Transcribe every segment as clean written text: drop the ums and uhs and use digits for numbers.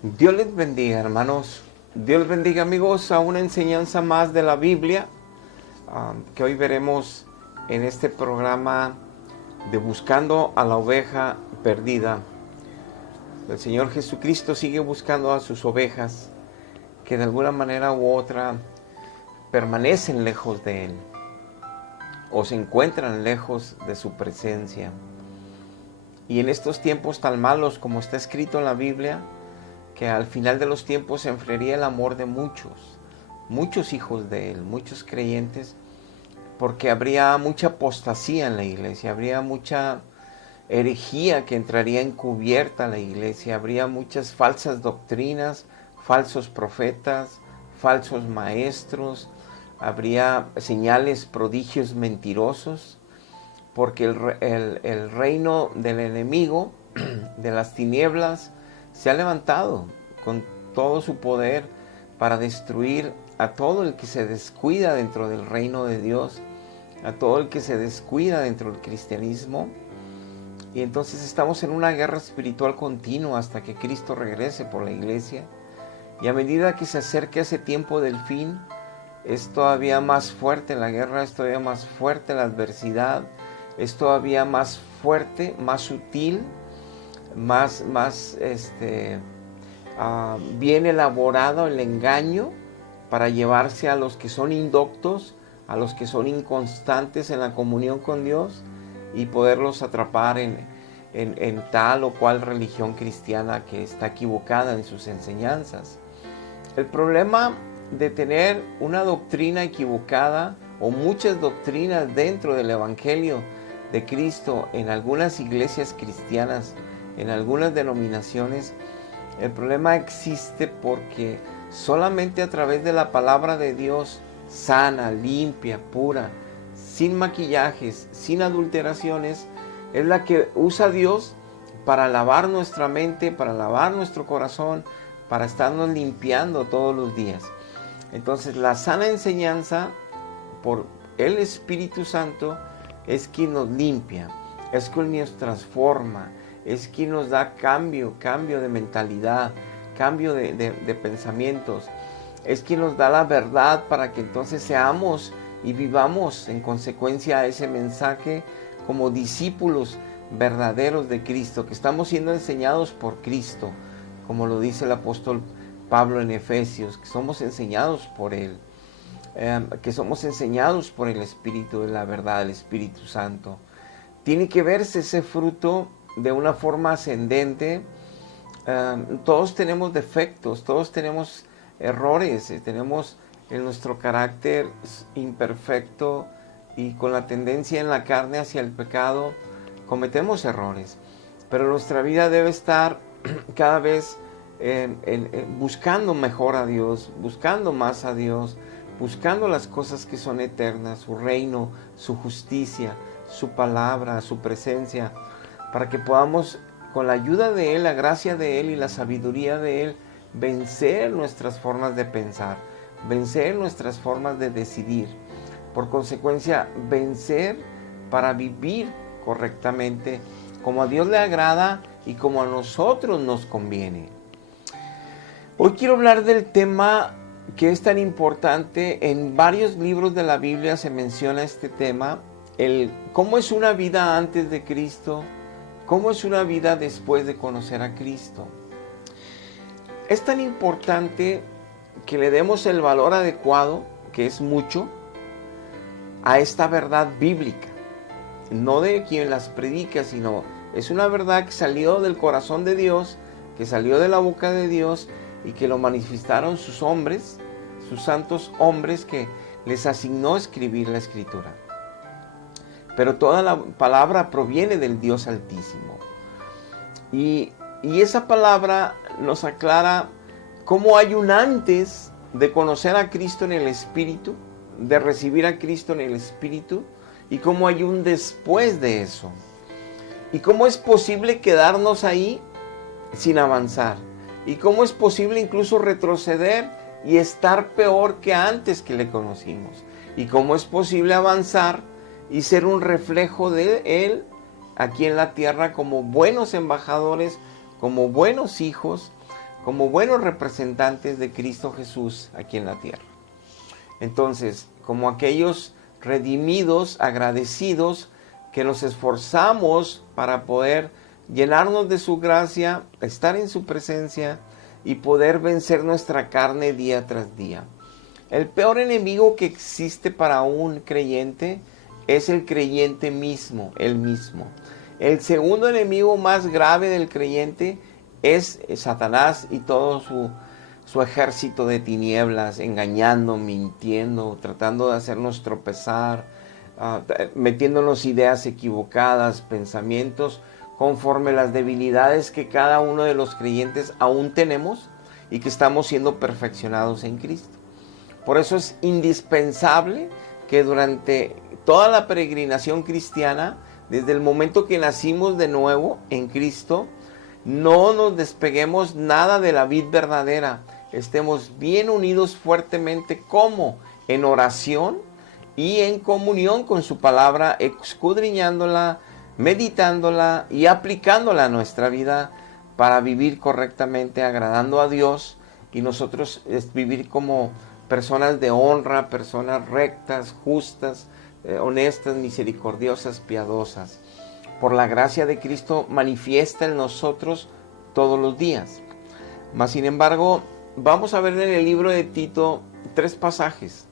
Dios les bendiga, hermanos. Dios les bendiga, amigos, a una enseñanza más de la Biblia que hoy veremos en este programa de Buscando a la Oveja Perdida. El Señor Jesucristo sigue buscando a sus ovejas que de alguna manera u otra permanecen lejos de Él o se encuentran lejos de su presencia. Y en estos tiempos tan malos, como está escrito en la Biblia, que al final de los tiempos se enfriaría el amor de muchos hijos de Él, muchos creyentes, porque habría mucha apostasía en la iglesia, habría mucha herejía que entraría encubierta a la iglesia, habría muchas falsas doctrinas, falsos profetas, falsos maestros, habría señales, prodigios mentirosos, porque el reino del enemigo, de las tinieblas, se ha levantado con todo su poder para destruir a todo el que se descuida dentro del reino de Dios, a todo el que se descuida dentro del cristianismo. Y entonces estamos en una guerra espiritual continua hasta que Cristo regrese por la iglesia. Y a medida que se acerque ese tiempo del fin, es todavía más fuerte la guerra, es todavía más fuerte la adversidad, es todavía más fuerte, más sutil, más bien elaborado el engaño para llevarse a los que son indoctos, a los que son inconstantes en la comunión con Dios y poderlos atrapar en tal o cual religión cristiana que está equivocada en sus enseñanzas. El problema de tener una doctrina equivocada o muchas doctrinas dentro del Evangelio de Cristo en algunas iglesias cristianas, en algunas denominaciones, el problema existe porque solamente a través de la palabra de Dios sana, limpia, pura, sin maquillajes, sin adulteraciones, es la que usa Dios para lavar nuestra mente, para lavar nuestro corazón, para estarnos limpiando todos los días. Entonces la sana enseñanza por el Espíritu Santo es quien nos limpia, es quien nos transforma, es quien nos da cambio de mentalidad, cambio de pensamientos, es quien nos da la verdad para que entonces seamos y vivamos en consecuencia a ese mensaje como discípulos verdaderos de Cristo, que estamos siendo enseñados por Cristo, como lo dice el apóstol Pablo en Efesios, que somos enseñados por Él, que somos enseñados por el Espíritu de la verdad, el Espíritu Santo. Tiene que verse ese fruto de una forma ascendente. Todos tenemos defectos, todos tenemos errores, tenemos en nuestro carácter imperfecto y con la tendencia en la carne hacia el pecado, cometemos errores, pero nuestra vida debe estar cada vez buscando mejor a Dios, buscando más a Dios, buscando las cosas que son eternas, su reino, su justicia, su palabra, su presencia, para que podamos, con la ayuda de Él, la gracia de Él y la sabiduría de Él, vencer nuestras formas de pensar, vencer nuestras formas de decidir. Por consecuencia, vencer para vivir correctamente, como a Dios le agrada y como a nosotros nos conviene. Hoy quiero hablar del tema que es tan importante. En varios libros de la Biblia se menciona este tema, el cómo es una vida antes de Cristo, cómo es una vida después de conocer a Cristo. Es tan importante que le demos el valor adecuado, que es mucho, a esta verdad bíblica. No de quien las predica, sino es una verdad que salió del corazón de Dios, que salió de la boca de Dios y que lo manifestaron sus hombres, sus santos hombres que les asignó escribir la Escritura. Pero toda la palabra proviene del Dios Altísimo. Y esa palabra nos aclara cómo hay un antes de conocer a Cristo en el Espíritu, de recibir a Cristo en el Espíritu, y cómo hay un después de eso. Y cómo es posible quedarnos ahí sin avanzar. Y cómo es posible incluso retroceder y estar peor que antes que le conocimos. Y cómo es posible avanzar y ser un reflejo de Él aquí en la tierra como buenos embajadores, como buenos hijos, como buenos representantes de Cristo Jesús aquí en la tierra. Entonces, como aquellos redimidos, agradecidos, que nos esforzamos para poder llenarnos de su gracia, estar en su presencia y poder vencer nuestra carne día tras día. El peor enemigo que existe para un creyente es el creyente mismo, él mismo. El segundo enemigo más grave del creyente es Satanás y todo su ejército de tinieblas, engañando, mintiendo, tratando de hacernos tropezar, metiéndonos ideas equivocadas, pensamientos conforme las debilidades que cada uno de los creyentes aún tenemos y que estamos siendo perfeccionados en Cristo. Por eso es indispensable que durante toda la peregrinación cristiana, desde el momento que nacimos de nuevo en Cristo, no nos despeguemos nada de la vid verdadera. Estemos bien unidos fuertemente como en oración y en comunión con su palabra, escudriñándola, meditándola y aplicándola a nuestra vida para vivir correctamente, agradando a Dios, y nosotros vivir como personas de honra, personas rectas, justas, honestas, misericordiosas, piadosas. Por la gracia de Cristo manifiesta en nosotros todos los días. Mas sin embargo, vamos a ver en el libro de Tito 3 pasajes.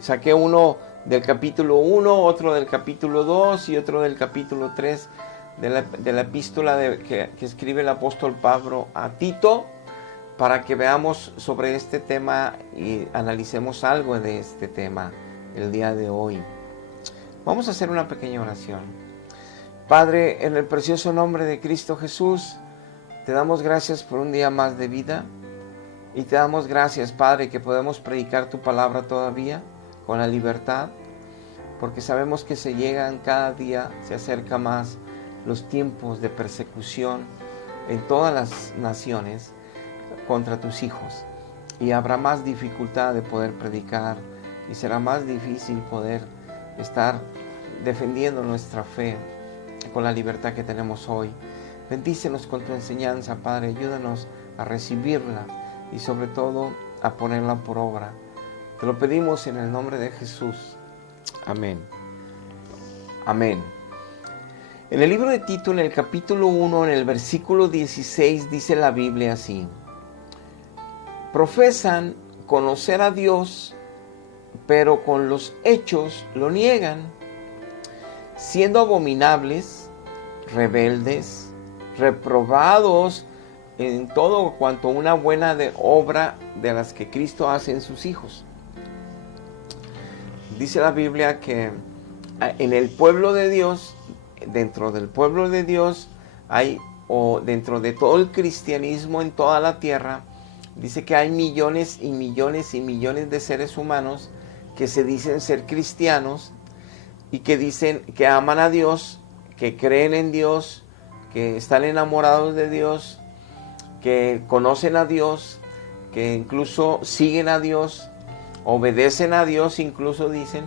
Saqué uno del capítulo 1, otro del capítulo 2 y otro del capítulo 3 de la epístola que escribe el apóstol Pablo a Tito, para que veamos sobre este tema y analicemos algo de este tema el día de hoy. Vamos a hacer una pequeña oración. Padre, en el precioso nombre de Cristo Jesús, te damos gracias por un día más de vida y te damos gracias, Padre, que podemos predicar tu palabra todavía con la libertad, porque sabemos que se llegan cada día, se acerca más los tiempos de persecución en todas las naciones contra tus hijos, y habrá más dificultad de poder predicar y será más difícil poder estar defendiendo nuestra fe con la libertad que tenemos hoy. Bendícenos con tu enseñanza, Padre, ayúdanos a recibirla y sobre todo a ponerla por obra. Te lo pedimos en el nombre de Jesús. Amén. Amén. En el libro de Tito, en el capítulo 1, en el versículo 16, dice la Biblia así: profesan conocer a Dios, pero con los hechos lo niegan, siendo abominables, rebeldes, reprobados en todo cuanto una buena obra de las que Cristo hace en sus hijos. Dice la Biblia que en el pueblo de Dios, dentro del pueblo de Dios hay, o dentro de todo el cristianismo en toda la tierra, dice que hay millones y millones y millones de seres humanos que se dicen ser cristianos y que dicen que aman a Dios, que creen en Dios, que están enamorados de Dios, que conocen a Dios, que incluso siguen a Dios, obedecen a Dios, incluso dicen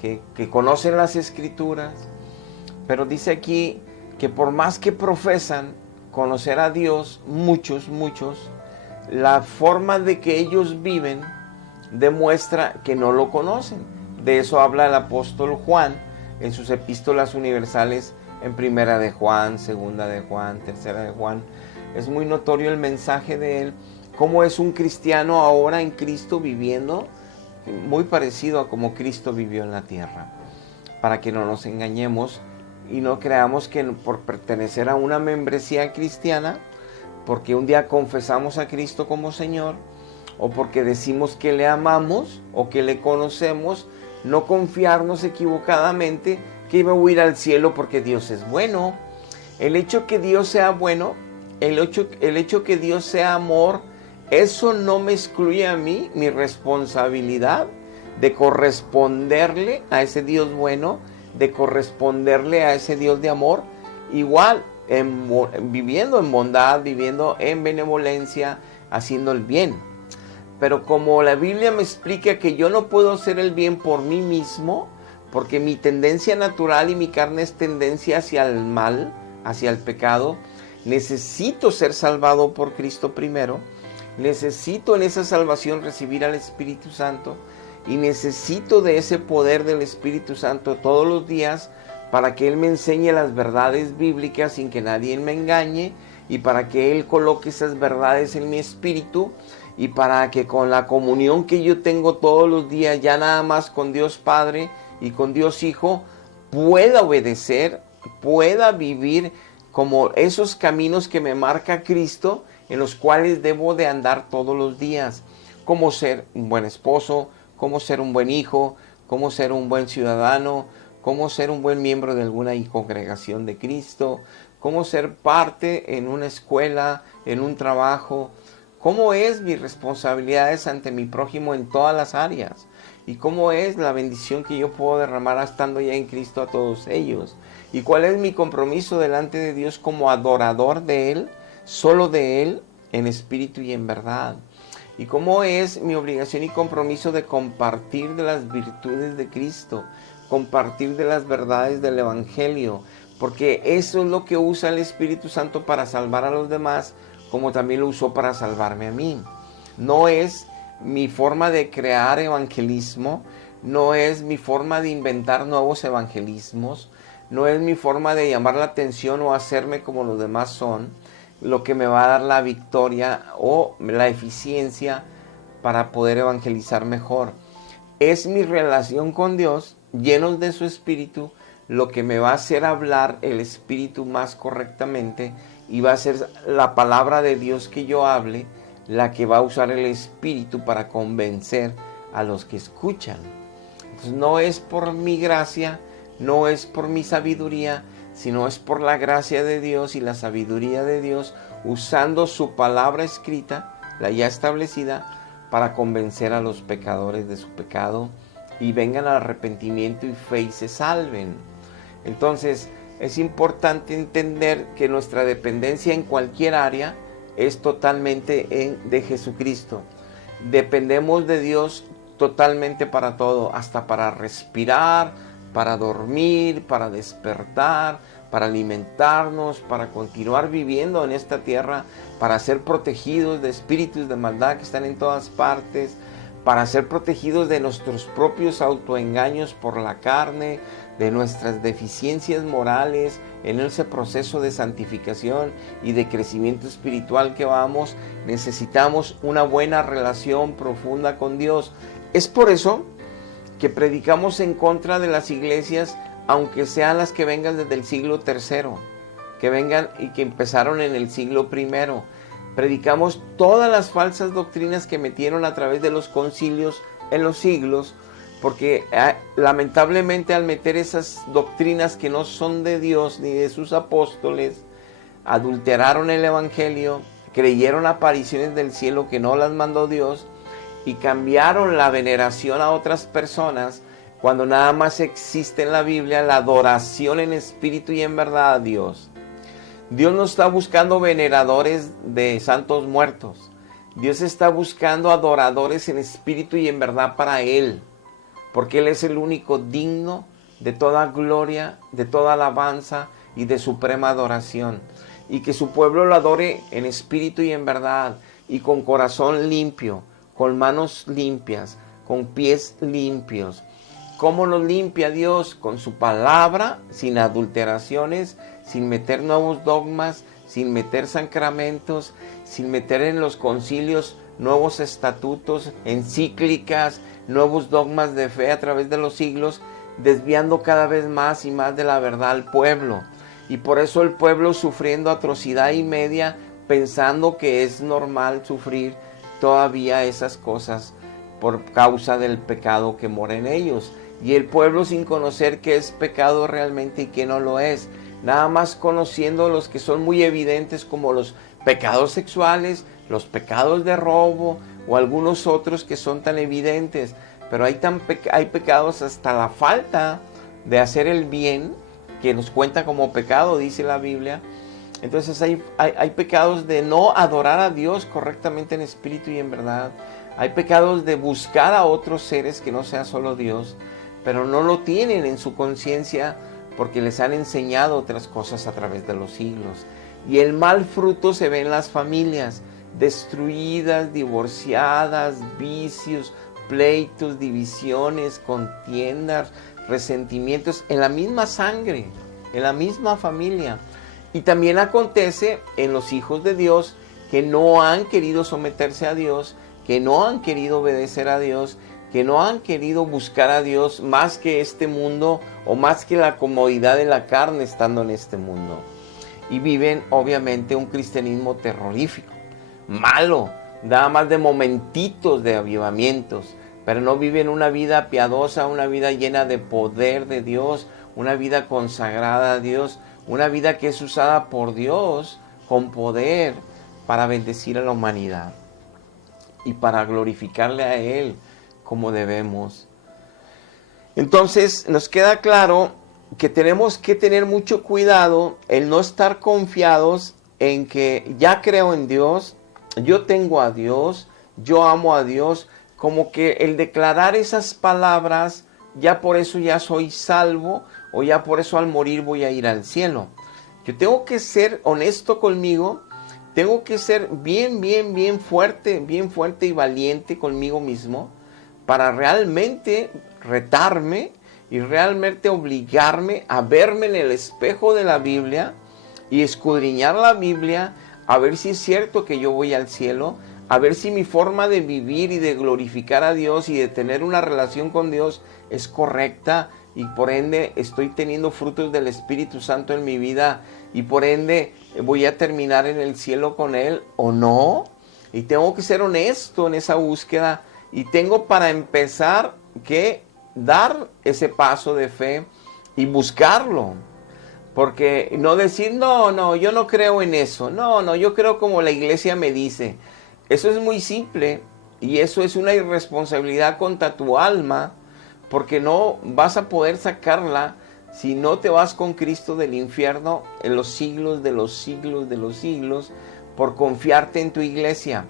que conocen las Escrituras. Pero dice aquí que por más que profesan conocer a Dios, muchos, la forma de que ellos viven demuestra que no lo conocen. De eso habla el apóstol Juan en sus epístolas universales, en Primera de Juan, Segunda de Juan, Tercera de Juan. Es muy notorio el mensaje de él, cómo es un cristiano ahora en Cristo viviendo muy parecido a como Cristo vivió en la tierra. Para que no nos engañemos y no creamos que por pertenecer a una membresía cristiana, porque un día confesamos a Cristo como Señor, o porque decimos que le amamos o que le conocemos, no confiarnos equivocadamente que me voy a ir al cielo porque Dios es bueno. El hecho que Dios sea bueno, el hecho que Dios sea amor, eso no me excluye a mí mi responsabilidad de corresponderle a ese Dios bueno, de corresponderle a ese Dios de amor, igual viviendo en bondad, viviendo en benevolencia, haciendo el bien. Pero como la Biblia me explica que yo no puedo hacer el bien por mí mismo, porque mi tendencia natural y mi carne es tendencia hacia el mal, hacia el pecado, necesito ser salvado por Cristo primero, necesito en esa salvación recibir al Espíritu Santo y necesito de ese poder del Espíritu Santo todos los días para que Él me enseñe las verdades bíblicas sin que nadie me engañe y para que Él coloque esas verdades en mi espíritu y para que con la comunión que yo tengo todos los días, ya nada más con Dios Padre y con Dios Hijo, pueda obedecer, pueda vivir como esos caminos que me marca Cristo, en los cuales debo de andar todos los días. Cómo ser un buen esposo, cómo ser un buen hijo, cómo ser un buen ciudadano, cómo ser un buen miembro de alguna congregación de Cristo, cómo ser parte en una escuela, en un trabajo, cómo es mis responsabilidades ante mi prójimo en todas las áreas y cómo es la bendición que yo puedo derramar estando ya en Cristo a todos ellos y cuál es mi compromiso delante de Dios como adorador de Él, solo de Él, en espíritu y en verdad. Y cómo es mi obligación y compromiso de compartir de las virtudes de Cristo, compartir de las verdades del Evangelio, porque eso es lo que usa el Espíritu Santo para salvar a los demás, como también lo usó para salvarme a mí. No es mi forma de crear evangelismo, no es mi forma de inventar nuevos evangelismos, no es mi forma de llamar la atención o hacerme como los demás son, lo que me va a dar la victoria o la eficiencia para poder evangelizar mejor. Es mi relación con Dios, llenos de su Espíritu, lo que me va a hacer hablar el Espíritu más correctamente y va a ser la palabra de Dios que yo hable, la que va a usar el Espíritu para convencer a los que escuchan. Entonces, no es por mi gracia, no es por mi sabiduría, sino es por la gracia de Dios y la sabiduría de Dios, usando su palabra escrita, la ya establecida, para convencer a los pecadores de su pecado y vengan al arrepentimiento y fe y se salven. Entonces, es importante entender que nuestra dependencia en cualquier área es totalmente de Jesucristo. Dependemos de Dios totalmente para todo, hasta para respirar, para dormir, para despertar, para alimentarnos, para continuar viviendo en esta tierra, para ser protegidos de espíritus de maldad que están en todas partes, para ser protegidos de nuestros propios autoengaños por la carne, de nuestras deficiencias morales en ese proceso de santificación y de crecimiento espiritual que vamos. Necesitamos una buena relación profunda con Dios. Es por eso que predicamos en contra de las iglesias, aunque sean las que vengan desde el siglo III, que vengan y que empezaron en el siglo I. Predicamos todas las falsas doctrinas que metieron a través de los concilios en los siglos, porque lamentablemente al meter esas doctrinas que no son de Dios ni de sus apóstoles, adulteraron el Evangelio, creyeron apariciones del cielo que no las mandó Dios, y cambiaron la veneración a otras personas cuando nada más existe en la Biblia la adoración en espíritu y en verdad a Dios. Dios no está buscando veneradores de santos muertos. Dios está buscando adoradores en espíritu y en verdad para Él, porque Él es el único digno de toda gloria, de toda alabanza y de suprema adoración. Y que su pueblo lo adore en espíritu y en verdad y con corazón limpio, con manos limpias, con pies limpios. ¿Cómo nos limpia Dios? Con su palabra, sin adulteraciones, sin meter nuevos dogmas, sin meter sacramentos, sin meter en los concilios nuevos estatutos, encíclicas, nuevos dogmas de fe a través de los siglos, desviando cada vez más y más de la verdad al pueblo. Y por eso el pueblo sufriendo atrocidad y media, pensando que es normal sufrir todavía esas cosas por causa del pecado que mora en ellos. Y el pueblo sin conocer qué es pecado realmente y qué no lo es. Nada más conociendo los que son muy evidentes como los pecados sexuales, los pecados de robo o algunos otros que son tan evidentes. Pero hay pecados hasta la falta de hacer el bien, que nos cuenta como pecado, dice la Biblia. Entonces hay pecados de no adorar a Dios correctamente en espíritu y en verdad. Hay pecados de buscar a otros seres que no sea solo Dios, pero no lo tienen en su conciencia porque les han enseñado otras cosas a través de los siglos. Y el mal fruto se ve en las familias, destruidas, divorciadas, vicios, pleitos, divisiones, contiendas, resentimientos, en la misma sangre, en la misma familia. Y también acontece en los hijos de Dios que no han querido someterse a Dios, que no han querido obedecer a Dios, que no han querido buscar a Dios más que este mundo o más que la comodidad de la carne estando en este mundo. Y viven obviamente un cristianismo terrorífico, malo, nada más de momentitos de avivamientos, pero no viven una vida piadosa, una vida llena de poder de Dios, una vida consagrada a Dios, una vida que es usada por Dios con poder para bendecir a la humanidad y para glorificarle a Él como debemos. Entonces nos queda claro que tenemos que tener mucho cuidado en no estar confiados en que ya creo en Dios, yo tengo a Dios, yo amo a Dios, como que el declarar esas palabras, ya por eso ya soy salvo, o ya por eso al morir voy a ir al cielo. Yo tengo que ser honesto conmigo, tengo que ser bien fuerte y valiente conmigo mismo, para realmente retarme y realmente obligarme a verme en el espejo de la Biblia y escudriñar la Biblia, a ver si es cierto que yo voy al cielo, a ver si mi forma de vivir y de glorificar a Dios y de tener una relación con Dios es correcta, y por ende estoy teniendo frutos del Espíritu Santo en mi vida, y por ende voy a terminar en el cielo con Él o no. Y tengo que ser honesto en esa búsqueda, y tengo para empezar que dar ese paso de fe y buscarlo. Porque no decir, no, yo no creo en eso. No, yo creo como la iglesia me dice. Eso es muy simple, y eso es una irresponsabilidad contra tu alma, porque no vas a poder sacarla si no te vas con Cristo del infierno en los siglos de los siglos de los siglos, por confiarte en tu iglesia,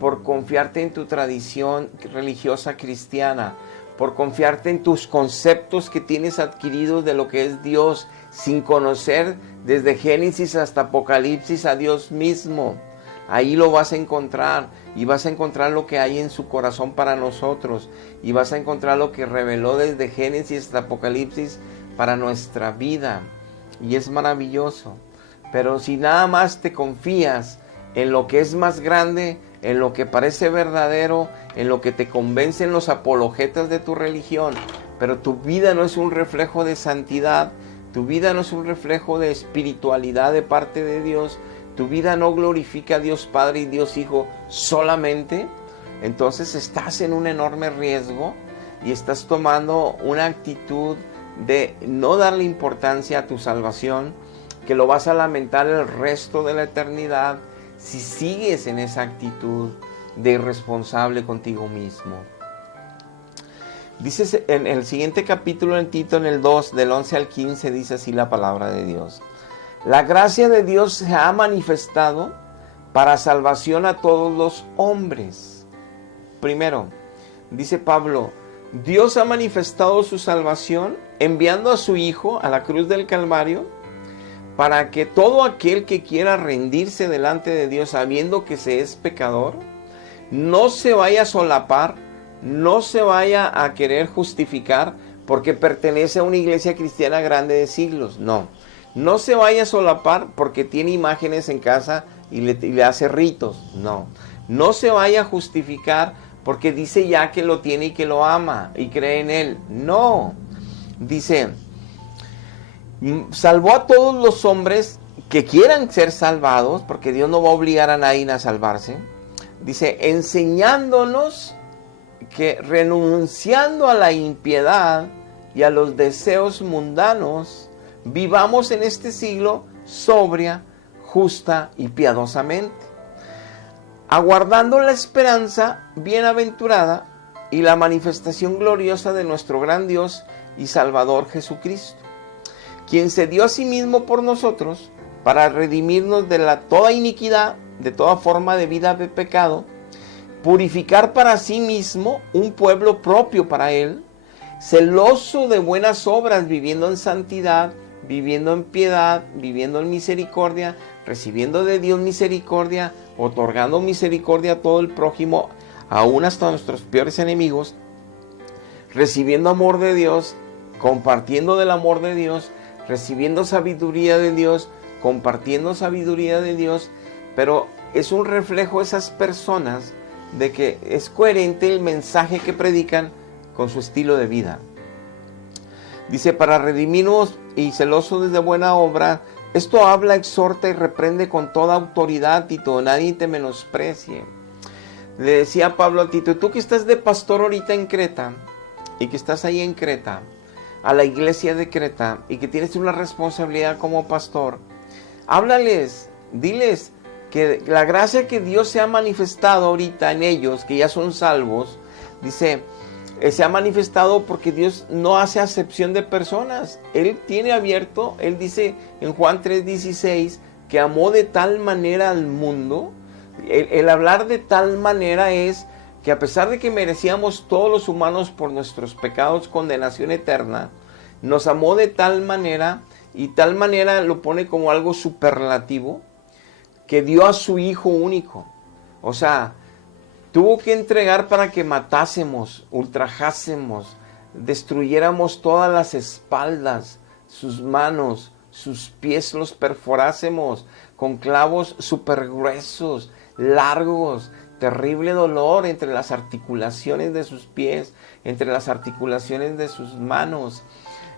por confiarte en tu tradición religiosa cristiana, por confiarte en tus conceptos que tienes adquiridos de lo que es Dios, sin conocer desde Génesis hasta Apocalipsis a Dios mismo. Ahí lo vas a encontrar, y vas a encontrar lo que hay en su corazón para nosotros, y vas a encontrar lo que reveló desde Génesis hasta Apocalipsis para nuestra vida, y es maravilloso. Pero si nada más te confías en lo que es más grande, en lo que parece verdadero, en lo que te convencen los apologetas de tu religión, pero tu vida no es un reflejo de santidad, tu vida no es un reflejo de espiritualidad de parte de Dios, tu vida no glorifica a Dios Padre y Dios Hijo solamente, entonces estás en un enorme riesgo y estás tomando una actitud de no darle importancia a tu salvación, que lo vas a lamentar el resto de la eternidad si sigues en esa actitud de irresponsable contigo mismo. Dice en el siguiente capítulo en Tito, en el 2, del 11 al 15, dice así la palabra de Dios. La gracia de Dios se ha manifestado para salvación a todos los hombres. Primero, dice Pablo, Dios ha manifestado su salvación enviando a su Hijo a la cruz del Calvario, para que todo aquel que quiera rendirse delante de Dios sabiendo que se es pecador, no se vaya a solapar, no se vaya a querer justificar porque pertenece a una iglesia cristiana grande de siglos. No se vaya a solapar porque tiene imágenes en casa y le hace ritos. No se vaya a justificar porque dice ya que lo tiene y que lo ama y cree en Él. No, dice, salvó a todos los hombres que quieran ser salvados, porque Dios no va a obligar a nadie a salvarse. Dice, enseñándonos que renunciando a la impiedad y a los deseos mundanos, vivamos en este siglo sobria, justa y piadosamente, aguardando la esperanza bienaventurada y la manifestación gloriosa de nuestro gran Dios y Salvador Jesucristo, quien se dio a sí mismo por nosotros para redimirnos de toda iniquidad, de toda forma de vida de pecado, purificar para sí mismo un pueblo propio para Él, celoso de buenas obras, viviendo en santidad, viviendo en piedad, viviendo en misericordia, recibiendo de Dios misericordia, otorgando misericordia a todo el prójimo, aún hasta nuestros peores enemigos, recibiendo amor de Dios, compartiendo del amor de Dios, recibiendo sabiduría de Dios, compartiendo sabiduría de Dios, pero es un reflejo esas personas de que es coherente el mensaje que predican con su estilo de vida. Dice, para redimirnos y celosos de buena obra, esto habla, exhorta y reprende con toda autoridad, Tito, nadie te menosprecie. Le decía Pablo a Tito, tú que estás de pastor ahorita en Creta, y que estás ahí en Creta, a la iglesia de Creta, y que tienes una responsabilidad como pastor, háblales, diles que la gracia que Dios se ha manifestado ahorita en ellos, que ya son salvos, dice, se ha manifestado porque Dios no hace acepción de personas. Él tiene abierto, Él dice en Juan 3:16, que amó de tal manera al mundo. El hablar de tal manera es que a pesar de que merecíamos todos los humanos por nuestros pecados condenación eterna, nos amó de tal manera, y tal manera lo pone como algo superlativo, que dio a su Hijo único. O sea, tuvo que entregar para que matásemos, ultrajásemos, destruyéramos todas las espaldas, sus manos, sus pies los perforásemos con clavos súper gruesos, largos, terrible dolor entre las articulaciones de sus pies, entre las articulaciones de sus manos,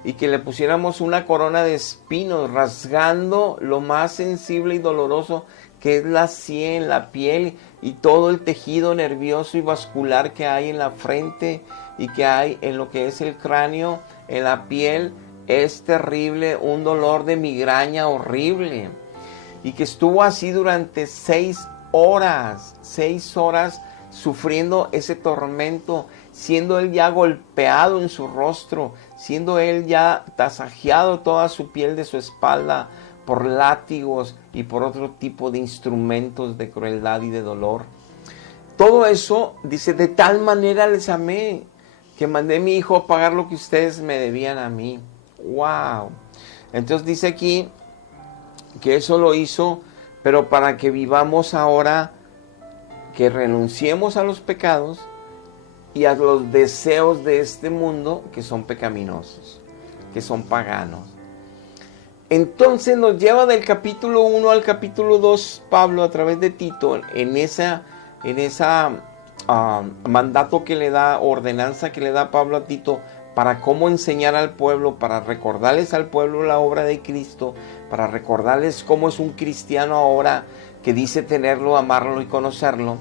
y que le pusiéramos una corona de espinos, rasgando lo más sensible y doloroso que es la sien, la piel y todo el tejido nervioso y vascular que hay en la frente y que hay en lo que es el cráneo, en la piel. Es terrible, un dolor de migraña horrible, y que estuvo así durante 6 horas sufriendo ese tormento, siendo él ya golpeado en su rostro, siendo él ya tasajeado toda su piel de su espalda por látigos y por otro tipo de instrumentos de crueldad y de dolor. Todo eso, dice, de tal manera les amé, que mandé a mi Hijo a pagar lo que ustedes me debían a mí. ¡Wow! Entonces dice aquí que eso lo hizo, pero para que vivamos ahora, que renunciemos a los pecados y a los deseos de este mundo que son pecaminosos, que son paganos. Entonces nos lleva del capítulo 1 al capítulo 2, Pablo, a través de Tito, en esa mandato que le da, ordenanza que le da Pablo a Tito, para cómo enseñar al pueblo, para recordarles al pueblo la obra de Cristo, para recordarles cómo es un cristiano ahora que dice tenerlo, amarlo y conocerlo,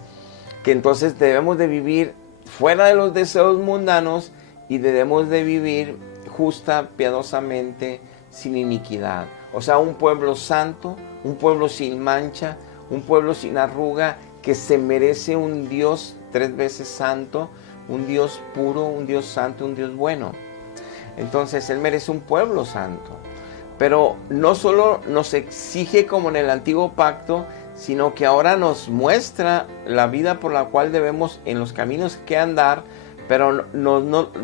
que entonces debemos de vivir fuera de los deseos mundanos y debemos de vivir justa, piadosamente, sin iniquidad. O sea, un pueblo santo, un pueblo sin mancha, un pueblo sin arruga, que se merece un Dios 3 veces santo, un Dios puro, un Dios santo, un Dios bueno. Entonces Él merece un pueblo santo. Pero no solo nos exige como en el antiguo pacto, sino que ahora nos muestra la vida por la cual debemos, en los caminos que andar, pero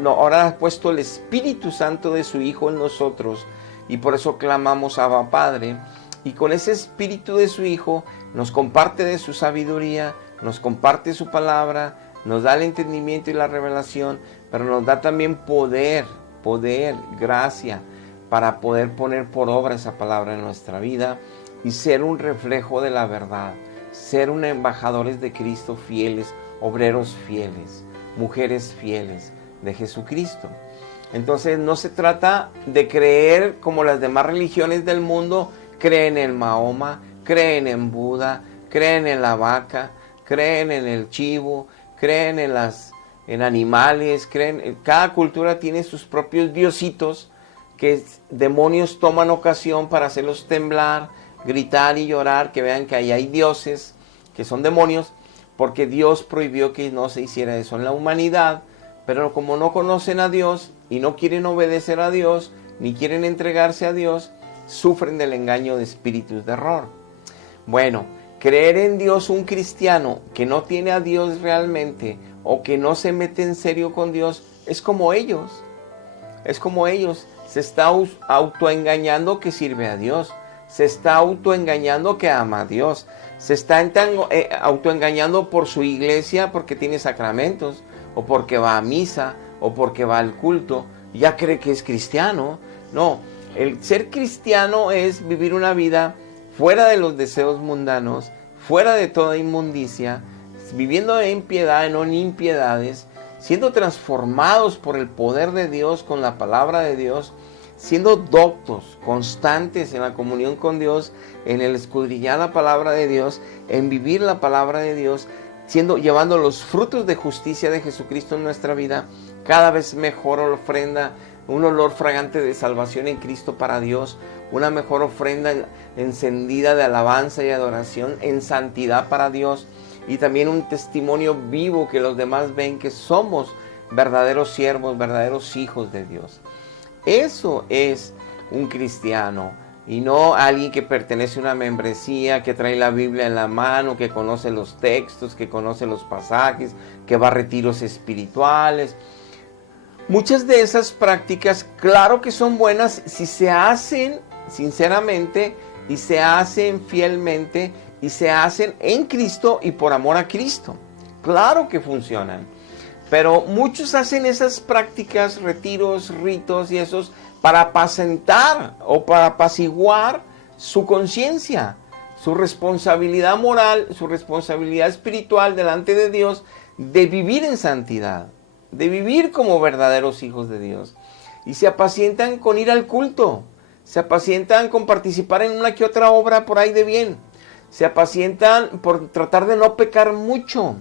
ahora ha puesto el Espíritu Santo de su Hijo en nosotros, y por eso clamamos Abba Padre, y con ese Espíritu de su Hijo nos comparte de su sabiduría, nos comparte su palabra, nos da el entendimiento y la revelación, pero nos da también poder, gracia, para poder poner por obra esa palabra en nuestra vida y ser un reflejo de la verdad, ser un embajadores de Cristo fieles, obreros fieles, mujeres fieles de Jesucristo. Entonces no se trata de creer como las demás religiones del mundo, creen en Mahoma, creen en Buda, creen en la vaca, creen en el chivo, creen en animales, cada cultura tiene sus propios diositos que demonios toman ocasión para hacerlos temblar, gritar y llorar, que vean que ahí hay dioses, que son demonios, porque Dios prohibió que no se hiciera eso en la humanidad, pero como no conocen a Dios y no quieren obedecer a Dios, ni quieren entregarse a Dios, sufren del engaño de espíritus de error. Bueno, creer en Dios, un cristiano que no tiene a Dios realmente, o que no se mete en serio con Dios, es como ellos, se está autoengañando que sirve a Dios, se está autoengañando que ama a Dios. Se está autoengañando por su iglesia porque tiene sacramentos, o porque va a misa, o porque va al culto. Ya cree que es cristiano. No, el ser cristiano es vivir una vida fuera de los deseos mundanos, fuera de toda inmundicia, viviendo en piedad, no en impiedades, siendo transformados por el poder de Dios con la palabra de Dios, siendo doctos, constantes en la comunión con Dios, en el escudriñar la palabra de Dios, en vivir la palabra de Dios, llevando los frutos de justicia de Jesucristo en nuestra vida, cada vez mejor ofrenda, un olor fragante de salvación en Cristo para Dios, una mejor ofrenda encendida de alabanza y adoración en santidad para Dios, y también un testimonio vivo que los demás ven que somos verdaderos siervos, verdaderos hijos de Dios. Eso es un cristiano, y no alguien que pertenece a una membresía, que trae la Biblia en la mano, que conoce los textos, que conoce los pasajes, que va a retiros espirituales. Muchas de esas prácticas, claro que son buenas si se hacen sinceramente y se hacen fielmente y se hacen en Cristo y por amor a Cristo. Claro que funcionan. Pero muchos hacen esas prácticas, retiros, ritos y esos para apacentar o para apaciguar su conciencia, su responsabilidad moral, su responsabilidad espiritual delante de Dios de vivir en santidad, de vivir como verdaderos hijos de Dios. Y se apacientan con ir al culto, se apacientan con participar en una que otra obra por ahí de bien, se apacientan por tratar de no pecar mucho,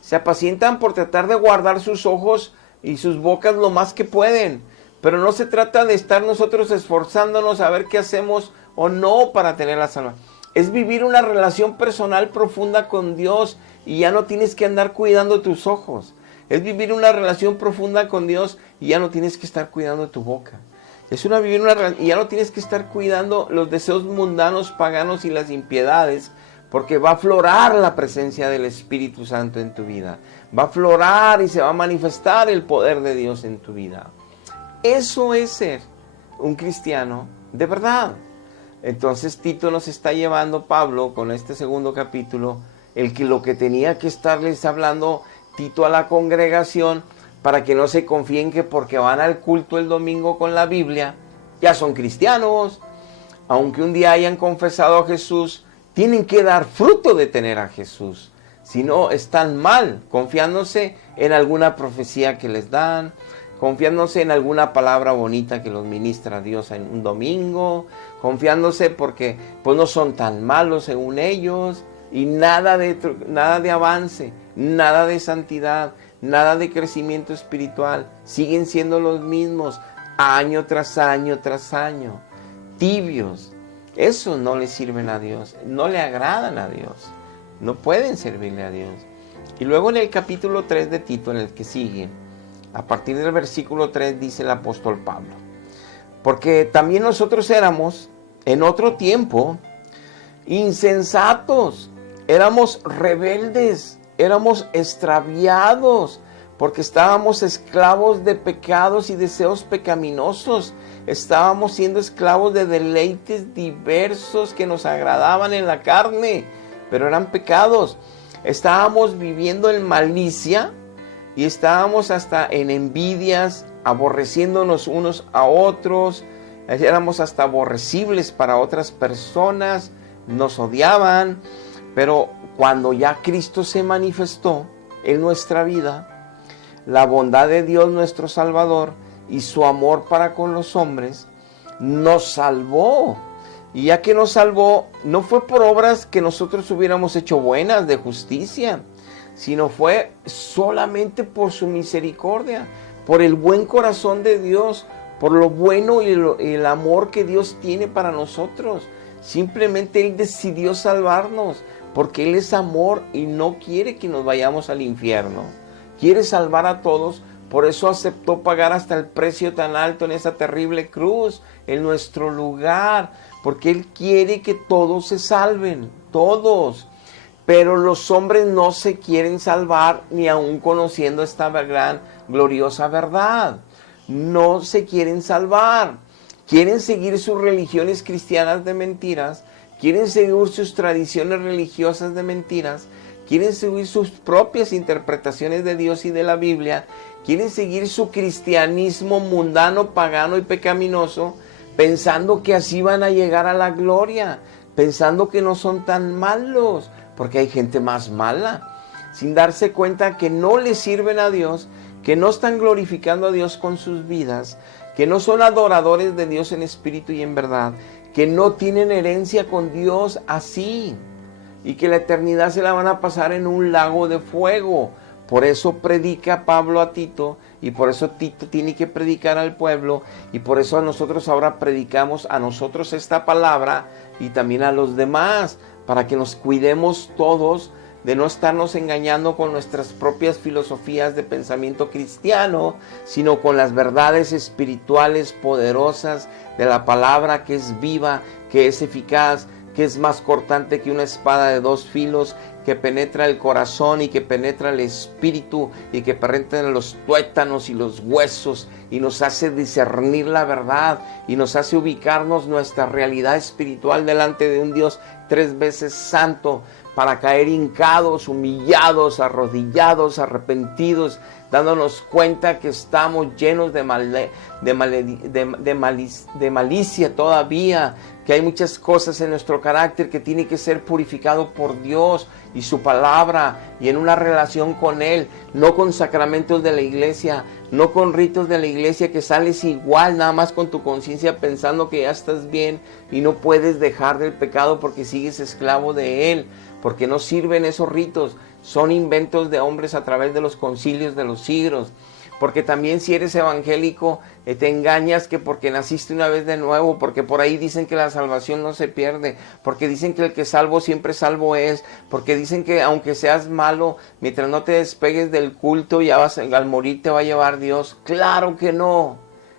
se apacientan por tratar de guardar sus ojos y sus bocas lo más que pueden. Pero no se trata de estar nosotros esforzándonos a ver qué hacemos o no para tener la salvación. Es vivir una relación personal profunda con Dios y ya no tienes que andar cuidando tus ojos. Es vivir una relación profunda con Dios y ya no tienes que estar cuidando tu boca. Vivir una relación y ya no tienes que estar cuidando los deseos mundanos, paganos y las impiedades, porque va a aflorar la presencia del Espíritu Santo en tu vida. Va a aflorar y se va a manifestar el poder de Dios en tu vida. Eso es ser un cristiano de verdad. Entonces Tito nos está llevando, Pablo, con este segundo capítulo, lo que tenía que estarles hablando Tito a la congregación, para que no se confíen que porque van al culto el domingo con la Biblia, ya son cristianos. Aunque un día hayan confesado a Jesús, tienen que dar fruto de tener a Jesús. Si no, están mal, confiándose en alguna profecía que les dan, confiándose en alguna palabra bonita que los ministra Dios en un domingo, confiándose porque pues no son tan malos según ellos, y nada de avance, nada de santidad, nada de crecimiento espiritual. Siguen siendo los mismos año tras año tras año, tibios. Eso no le sirven a Dios, no le agradan a Dios, no pueden servirle a Dios. Y luego en el capítulo 3 de Tito, en el que sigue, a partir del versículo 3 dice el apóstol Pablo: porque también nosotros éramos en otro tiempo insensatos, éramos rebeldes, éramos extraviados, porque estábamos esclavos de pecados y deseos pecaminosos. Estábamos siendo esclavos de deleites diversos que nos agradaban en la carne, pero eran pecados. Estábamos viviendo en malicia y estábamos hasta en envidias, aborreciéndonos unos a otros. Éramos hasta aborrecibles para otras personas, nos odiaban. Pero cuando ya Cristo se manifestó en nuestra vida, la bondad de Dios nuestro Salvador y su amor para con los hombres, nos salvó. Y ya que nos salvó, no fue por obras que nosotros hubiéramos hecho buenas de justicia, sino fue solamente por su misericordia, por el buen corazón de Dios, por lo bueno y el amor que Dios tiene para nosotros. Simplemente Él decidió salvarnos, porque Él es amor y no quiere que nos vayamos al infierno. Quiere salvar a todos, por eso aceptó pagar hasta el precio tan alto en esa terrible cruz, en nuestro lugar, porque Él quiere que todos se salven, todos. Pero los hombres no se quieren salvar, ni aun conociendo esta gran, gloriosa verdad. No se quieren salvar. quieren seguir sus religiones cristianas de mentiras, quieren seguir sus tradiciones religiosas de mentiras, quieren seguir sus propias interpretaciones de Dios y de la Biblia, quieren seguir su cristianismo mundano, pagano y pecaminoso, pensando que así van a llegar a la gloria, pensando que no son tan malos, porque hay gente más mala, sin darse cuenta que no le sirven a Dios, que no están glorificando a Dios con sus vidas, que no son adoradores de Dios en espíritu y en verdad, que no tienen herencia con Dios así, y que la eternidad se la van a pasar en un lago de fuego. Por eso predica Pablo a Tito, y por eso Tito tiene que predicar al pueblo, y por eso nosotros ahora predicamos a nosotros esta palabra, y también a los demás, para que nos cuidemos todos de no estarnos engañando con nuestras propias filosofías de pensamiento cristiano, sino con las verdades espirituales poderosas de la palabra, que es viva, que es eficaz, que es más cortante que una espada de 2 filos, que penetra el corazón y que penetra el espíritu y que penetra los tuétanos y los huesos y nos hace discernir la verdad y nos hace ubicarnos nuestra realidad espiritual delante de un Dios 3 veces santo, para caer hincados, humillados, arrodillados, arrepentidos, dándonos cuenta que estamos llenos de malicia todavía, que hay muchas cosas en nuestro carácter que tiene que ser purificado por Dios y su palabra, y en una relación con Él, no con sacramentos de la iglesia, no con ritos de la iglesia, que sales igual nada más con tu conciencia pensando que ya estás bien y no puedes dejar del pecado porque sigues esclavo de él, porque no sirven esos ritos, son inventos de hombres a través de los concilios de los siglos. Porque también si eres evangélico te engañas que porque naciste una vez de nuevo, porque por ahí dicen que la salvación no se pierde, porque dicen que el que salvo siempre salvo es, porque dicen que aunque seas malo, mientras no te despegues del culto, ya al morir te va a llevar Dios. Claro que no,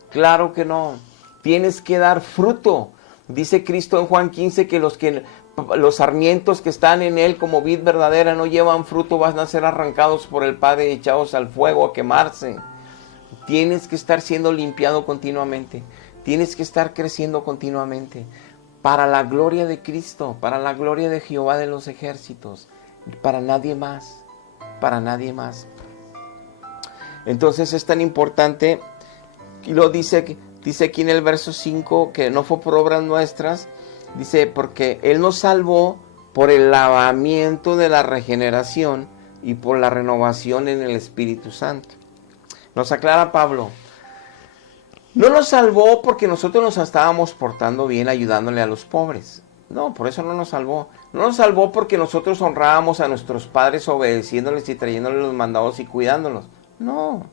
claro que no. Tienes que dar fruto. Dice Cristo en Juan 15 que los sarmientos que están en él como vid verdadera no llevan fruto, van a ser arrancados por el Padre y echados al fuego a quemarse. Tienes que estar siendo limpiado continuamente, tienes que estar creciendo continuamente, para la gloria de Cristo, para la gloria de Jehová de los ejércitos, para nadie más, para nadie más. Entonces es tan importante, y lo dice aquí en el verso 5, que no fue por obras nuestras. Dice, porque Él nos salvó por el lavamiento de la regeneración y por la renovación en el Espíritu Santo. Nos aclara Pablo, no nos salvó porque nosotros nos estábamos portando bien ayudándole a los pobres. No, por eso no nos salvó. No nos salvó porque nosotros honrábamos a nuestros padres obedeciéndoles y trayéndoles los mandados y cuidándolos. No,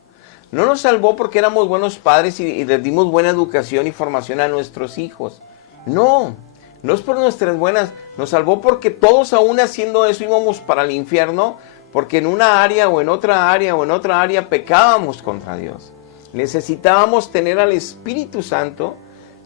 no nos salvó porque éramos buenos padres y les dimos buena educación y formación a nuestros hijos. No, no es por nuestras buenas, nos salvó porque todos aún haciendo eso íbamos para el infierno, porque en una área o en otra área pecábamos contra Dios. Necesitábamos tener al Espíritu Santo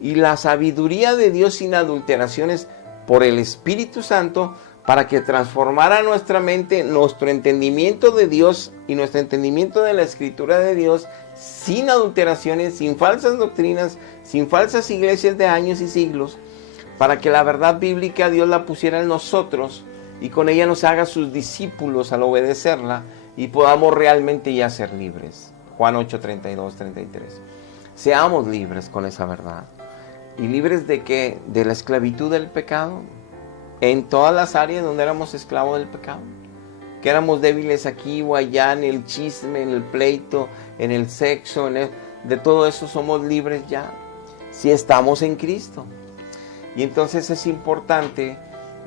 y la sabiduría de Dios sin adulteraciones por el Espíritu Santo para que transformara nuestra mente, nuestro entendimiento de Dios y nuestro entendimiento de la Escritura de Dios sin adulteraciones, sin falsas doctrinas, sin falsas iglesias de años y siglos, para que la verdad bíblica Dios la pusiera en nosotros y con ella nos haga sus discípulos al obedecerla y podamos realmente ya ser libres. Juan 8, 32, 33. Seamos libres con esa verdad. ¿Y libres de qué? De la esclavitud del pecado. En todas las áreas donde éramos esclavos del pecado. Que éramos débiles aquí o allá, en el chisme, en el pleito, en el sexo, de todo eso somos libres ya. Si estamos en Cristo. Y entonces es importante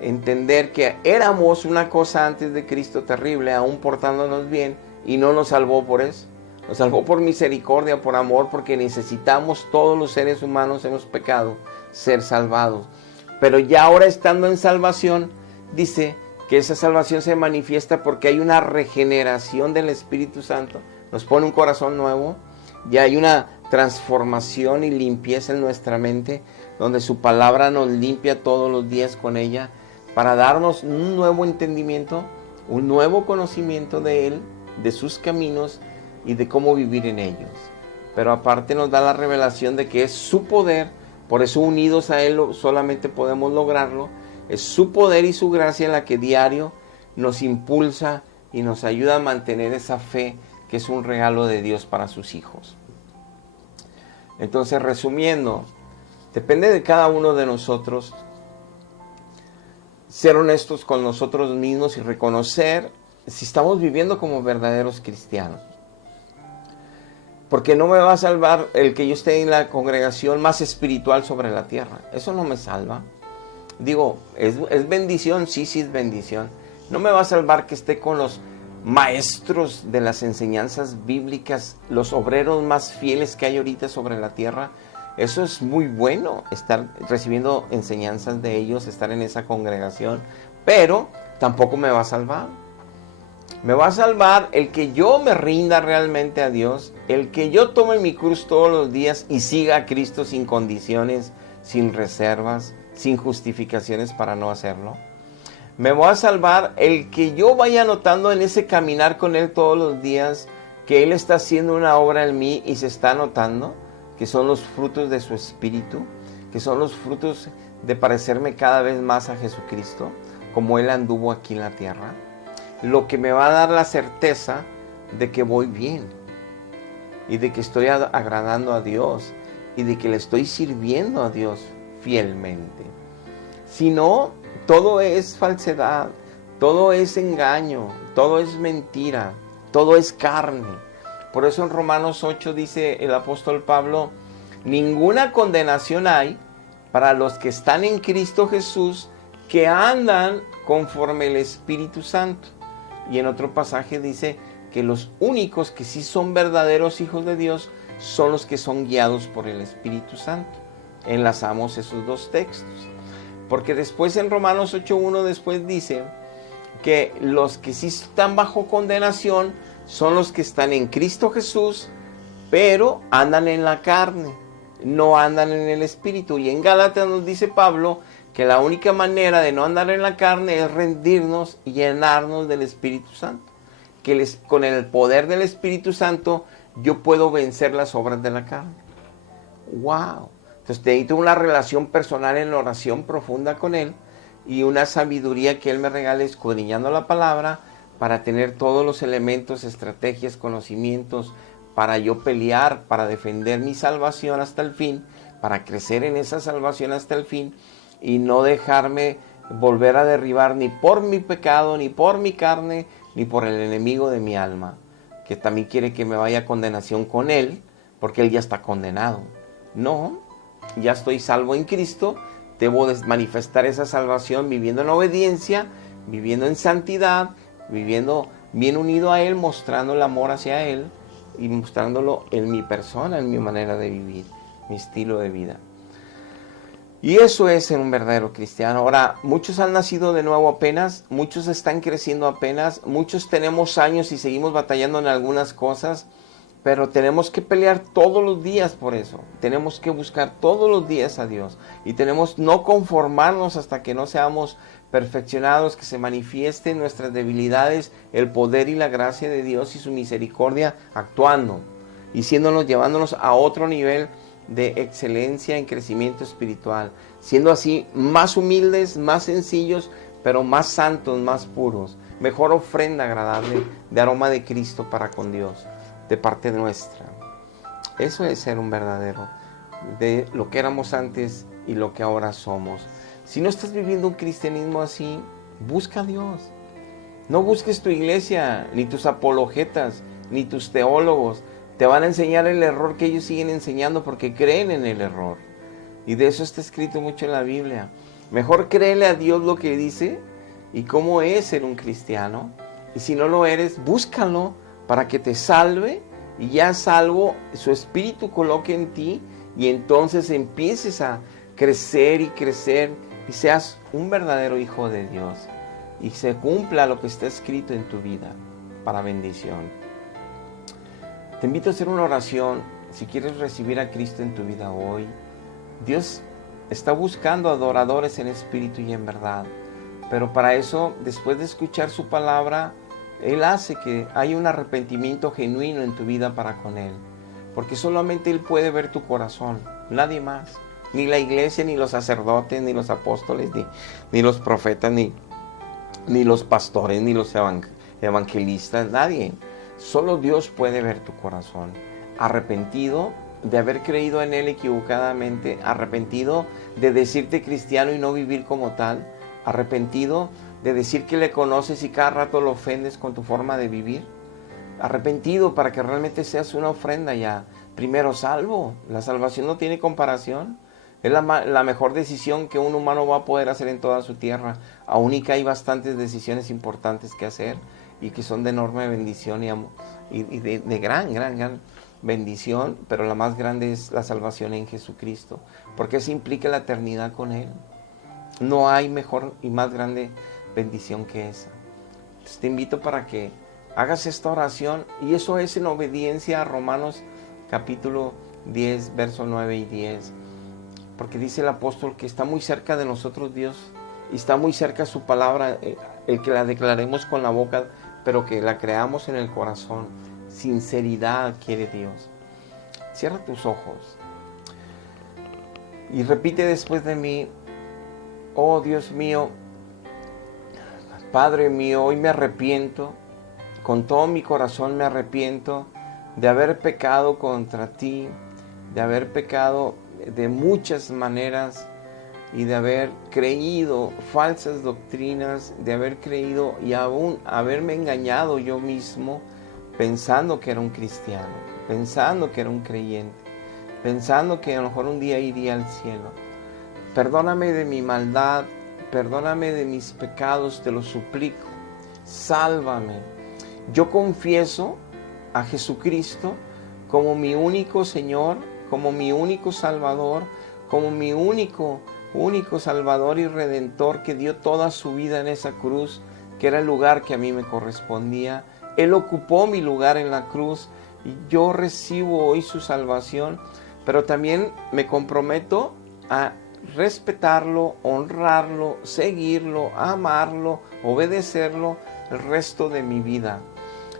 entender que éramos una cosa antes de Cristo terrible, aún portándonos bien, y no nos salvó por eso. Nos salvó por misericordia, por amor, porque necesitamos, todos los seres humanos hemos pecado, ser salvados. Pero ya ahora estando en salvación, dice que esa salvación se manifiesta porque hay una regeneración del Espíritu Santo. Nos pone un corazón nuevo, ya hay una transformación y limpieza en nuestra mente, donde su palabra nos limpia todos los días con ella, para darnos un nuevo entendimiento, un nuevo conocimiento de Él, de sus caminos y de cómo vivir en ellos. Pero aparte nos da la revelación de que es su poder Por eso unidos a Él solamente podemos lograrlo. Es su poder y su gracia la que diario nos impulsa y nos ayuda a mantener esa fe que es un regalo de Dios para sus hijos. Entonces, resumiendo, depende de cada uno de nosotros ser honestos con nosotros mismos y reconocer si estamos viviendo como verdaderos cristianos. Porque no me va a salvar el que yo esté en la congregación más espiritual sobre la tierra. Eso no me salva. Digo, ¿es bendición? Sí, sí es bendición. No me va a salvar que esté con los maestros de las enseñanzas bíblicas, los obreros más fieles que hay ahorita sobre la tierra. Eso es muy bueno, estar recibiendo enseñanzas de ellos, estar en esa congregación, pero tampoco me va a salvar. Me va a salvar el que yo me rinda realmente a Dios, el que yo tome mi cruz todos los días y siga a Cristo sin condiciones, sin reservas, sin justificaciones para no hacerlo. Me va a salvar el que yo vaya notando en ese caminar con Él todos los días que Él está haciendo una obra en mí y se está notando, que son los frutos de su Espíritu, que son los frutos de parecerme cada vez más a Jesucristo, como Él anduvo aquí en la tierra. Lo que me va a dar la certeza de que voy bien y de que estoy agradando a Dios y de que le estoy sirviendo a Dios fielmente. Si no, todo es falsedad, todo es engaño, todo es mentira, todo es carne. Por eso en Romanos 8 dice el apóstol Pablo, ninguna condenación hay para los que están en Cristo Jesús, que andan conforme el Espíritu Santo. Y en otro pasaje dice que los únicos que sí son verdaderos hijos de Dios son los que son guiados por el Espíritu Santo. Enlazamos esos dos textos. Porque después en Romanos 8.1 después dice que los que sí están bajo condenación son los que están en Cristo Jesús, pero andan en la carne, no andan en el Espíritu. Y en Gálatas nos dice Pablo que la única manera de no andar en la carne es rendirnos y llenarnos del Espíritu Santo. Que con el poder del Espíritu Santo yo puedo vencer las obras de la carne. ¡Wow! Entonces necesito una relación personal en la oración profunda con Él y una sabiduría que Él me regale escudriñando la palabra para tener todos los elementos, estrategias, conocimientos para yo pelear, para defender mi salvación hasta el fin, para crecer en esa salvación hasta el fin y no dejarme volver a derribar ni por mi pecado, ni por mi carne, ni por el enemigo de mi alma, que también quiere que me vaya a condenación con Él, porque Él ya está condenado. No, ya estoy salvo en Cristo, debo manifestar esa salvación viviendo en obediencia, viviendo en santidad, viviendo bien unido a Él, mostrando el amor hacia Él y mostrándolo en mi persona, en mi manera de vivir, mi estilo de vida. Y eso es ser un verdadero cristiano. Ahora, muchos han nacido de nuevo apenas, muchos están creciendo apenas, muchos tenemos años y seguimos batallando en algunas cosas, pero tenemos que pelear todos los días por eso. Tenemos que buscar todos los días a Dios. Y tenemos no conformarnos hasta que no seamos perfeccionados, que se manifiesten nuestras debilidades, el poder y la gracia de Dios y su misericordia actuando. Y llevándonos a otro nivel de excelencia en crecimiento espiritual. Siendo así más humildes, más sencillos, pero más santos, más puros. Mejor ofrenda agradable de aroma de Cristo para con Dios, de parte nuestra. Eso es ser un verdadero, de lo que éramos antes y lo que ahora somos. Si no estás viviendo un cristianismo así, busca a Dios. No busques tu iglesia, ni tus apologetas, ni tus teólogos. Te van a enseñar el error que ellos siguen enseñando porque creen en el error. Y de eso está escrito mucho en la Biblia. Mejor créele a Dios lo que dice y cómo es ser un cristiano. Y si no lo eres, búscalo para que te salve y ya salvo su espíritu coloque en ti y entonces empieces a crecer y seas un verdadero hijo de Dios y se cumpla lo que está escrito en tu vida para bendición. Te invito a hacer una oración si quieres recibir a Cristo en tu vida hoy. Dios está buscando adoradores en espíritu y en verdad, pero para eso, después de escuchar su palabra, Él hace que haya un arrepentimiento genuino en tu vida para con Él, porque solamente Él puede ver tu corazón, nadie más. ni la iglesia, ni los sacerdotes, ni los apóstoles, ni los profetas, ni los pastores, ni los evangelistas, nadie. Solo Dios puede ver tu corazón. Arrepentido de haber creído en Él equivocadamente, arrepentido de decirte cristiano y no vivir como tal, arrepentido de decir que le conoces y cada rato lo ofendes con tu forma de vivir, arrepentido para que realmente seas una ofrenda ya. Primero salvo, la salvación no tiene comparación. Es la mejor decisión que un humano va a poder hacer en toda su tierra. Aún y que hay bastantes decisiones importantes que hacer y que son de enorme bendición y de gran bendición, pero la más grande es la salvación en Jesucristo, porque eso implica la eternidad con Él. No hay mejor y más grande bendición que esa. Entonces te invito para que hagas esta oración, y eso es en obediencia a Romanos capítulo 10, versos 9 y 10. Porque dice el apóstol que está muy cerca de nosotros Dios, y está muy cerca su palabra, el que la declaremos con la boca, pero que la creamos en el corazón. Sinceridad quiere Dios. Cierra tus ojos y repite después de mí: oh Dios mío, Padre mío, hoy me arrepiento, con todo mi corazón me arrepiento de haber pecado contra ti, de haber pecado de muchas maneras y de haber creído falsas doctrinas, de haber creído y aún haberme engañado yo mismo pensando que era un cristiano, pensando que era un creyente, pensando que a lo mejor un día iría al cielo. Perdóname de mi maldad, perdóname de mis pecados, te lo suplico, sálvame. Yo confieso a Jesucristo como mi único Señor, como mi único Salvador, como mi único Salvador y Redentor, que dio toda su vida en esa cruz, que era el lugar que a mí me correspondía. Él ocupó mi lugar en la cruz y yo recibo hoy su salvación, pero también me comprometo a respetarlo, honrarlo, seguirlo, amarlo, obedecerlo el resto de mi vida.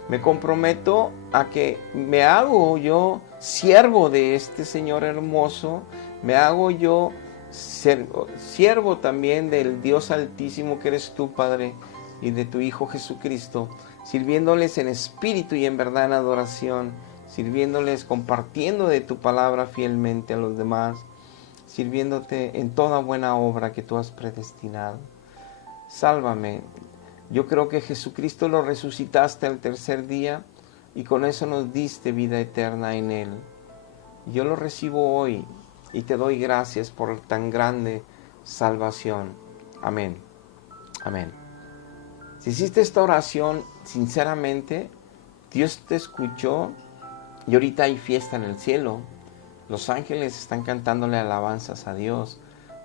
Me comprometo a que me hago yo siervo de este Señor hermoso, me hago yo siervo también del Dios Altísimo que eres tú, Padre, y de tu Hijo Jesucristo, sirviéndoles en espíritu y en verdad en adoración, sirviéndoles, compartiendo de tu palabra fielmente a los demás, sirviéndote en toda buena obra que tú has predestinado. Sálvame. Yo creo que Jesucristo lo resucitaste al tercer día y con eso nos diste vida eterna en Él. Yo lo recibo hoy y te doy gracias por tan grande salvación. Amén. Amén. Si hiciste esta oración sinceramente, Dios te escuchó y ahorita hay fiesta en el cielo. Los ángeles están cantándole alabanzas a Dios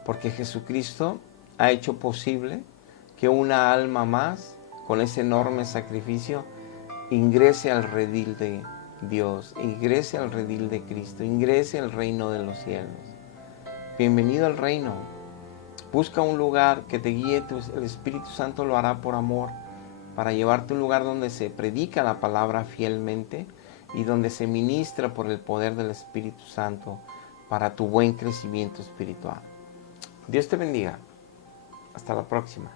porque Jesucristo ha hecho posible que una alma más, con ese enorme sacrificio, ingrese al redil de Dios, ingrese al redil de Cristo, ingrese al reino de los cielos. Bienvenido al reino. Busca un lugar que te guíe, el Espíritu Santo lo hará por amor, para llevarte a un lugar donde se predica la palabra fielmente y donde se ministra por el poder del Espíritu Santo para tu buen crecimiento espiritual. Dios te bendiga. Hasta la próxima.